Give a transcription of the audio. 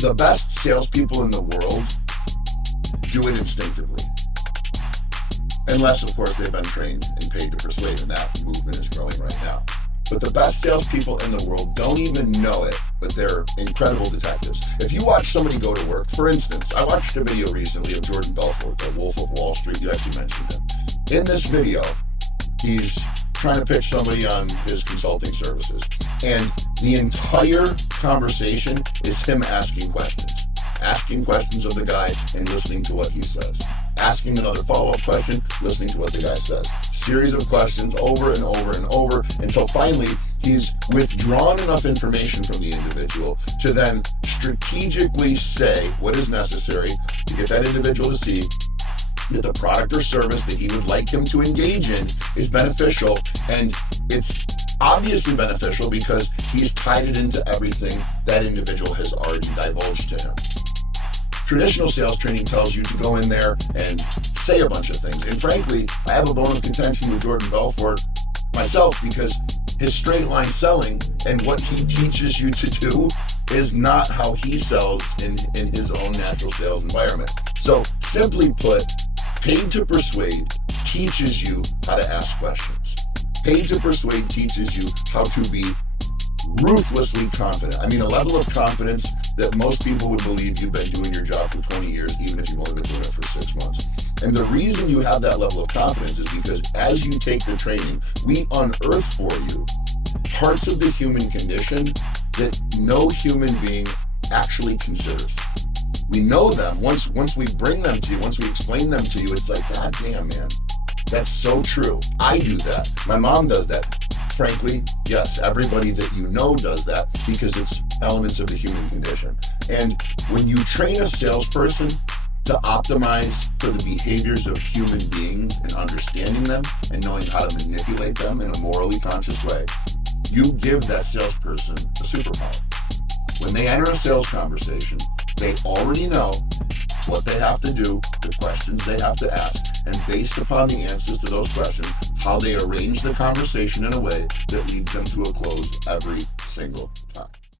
The best salespeople in the world do it instinctively. Unless, of course, they've been trained and paid to persuade, and that movement is growing right now. But the best salespeople in the world don't even know it, but they're incredible detectives. If you watch somebody go to work, for instance, I watched a video recently of Jordan Belfort, the Wolf of Wall Street. You actually mentioned him. In this video, he's trying to pitch somebody on his consulting services. And the entire conversation is him asking questions of the guy and listening to what he says. Asking another follow-up question, listening to what the guy says. Series of questions over and over and over until finally he's withdrawn enough information from the individual to then strategically say what is necessary to get that individual to see that the product or service that he would like him to engage in is beneficial, and it's obviously beneficial because he's tied it into everything that individual has already divulged to him. Traditional sales training tells you to go in there and say a bunch of things. And frankly, I have a bone of contention with Jordan Belfort myself because his straight line selling and what he teaches you to do is not how he sells in his own natural sales environment. So simply put, Paid to Persuade teaches you how to ask questions. Paid to Persuade teaches you how to be ruthlessly confident. I mean, a level of confidence that most people would believe you've been doing your job for 20 years, even if you've only been doing it for 6 months. And the reason you have that level of confidence is because as you take the training, we unearth for you parts of the human condition that no human being actually considers. We know them. Once we bring them to you, once we explain them to you, it's like, God damn, man, that's so true. I do that. My mom does that. Frankly, yes, everybody that you know does that because it's elements of the human condition. And when you train a salesperson to optimize for the behaviors of human beings and understanding them and knowing how to manipulate them in a morally conscious way, you give that salesperson a superpower. When they enter a sales conversation, they already know what they have to do, the questions they have to ask, and based upon the answers to those questions, how they arrange the conversation in a way that leads them to a close every single time.